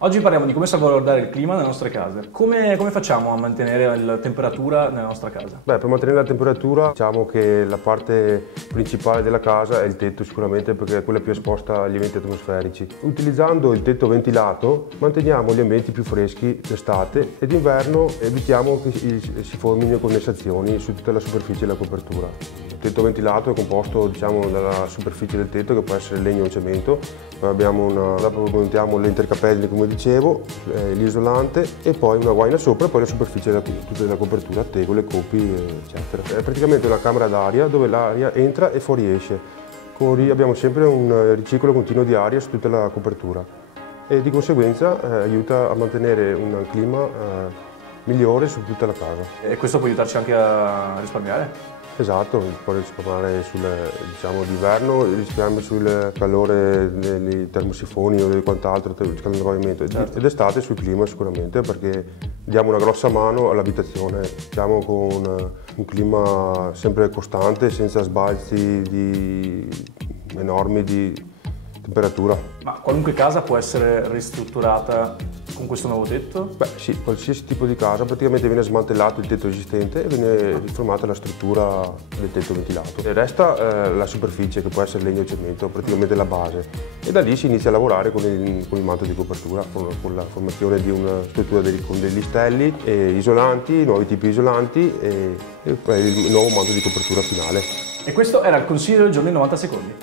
Oggi parliamo di come salvaguardare il clima nelle nostre case. Come facciamo a mantenere la temperatura nella nostra casa? Beh, per mantenere la temperatura diciamo che la parte principale della casa è il tetto sicuramente, perché è quella più esposta agli eventi atmosferici. Utilizzando il tetto ventilato manteniamo gli ambienti più freschi d'estate e d'inverno evitiamo che si formino condensazioni su tutta la superficie della copertura. Il tetto ventilato è composto dalla superficie del tetto, che può essere legno o cemento. Poi dopo montiamo le intercapelli, come dicevo, l'isolante e poi una guaina sopra e poi la superficie tutta della copertura, tegole, copi, eccetera. È praticamente una camera d'aria dove l'aria entra e fuoriesce. Abbiamo sempre un riciclo continuo di aria su tutta la copertura e di conseguenza aiuta a mantenere un clima migliore su tutta la casa. E questo può aiutarci anche a risparmiare? Esatto, può risparmiare d'inverno, risparmiamo sul calore dei termosifoni o di quant'altro, il riscaldamento, certo. Ed estate sul clima sicuramente, perché diamo una grossa mano all'abitazione, siamo con un clima sempre costante, senza sbalzi enormi di temperatura. Ma qualunque casa può essere ristrutturata con questo nuovo tetto? Beh sì, qualsiasi tipo di casa, praticamente viene smantellato il tetto esistente e viene riformata la struttura del tetto ventilato. E resta la superficie, che può essere legno o cemento, praticamente la base. E da lì si inizia a lavorare con il manto di copertura, con la formazione di una struttura con degli listelli, isolanti, nuovi tipi di isolanti e poi il nuovo manto di copertura finale. E questo era il consiglio del giorno in 90 secondi.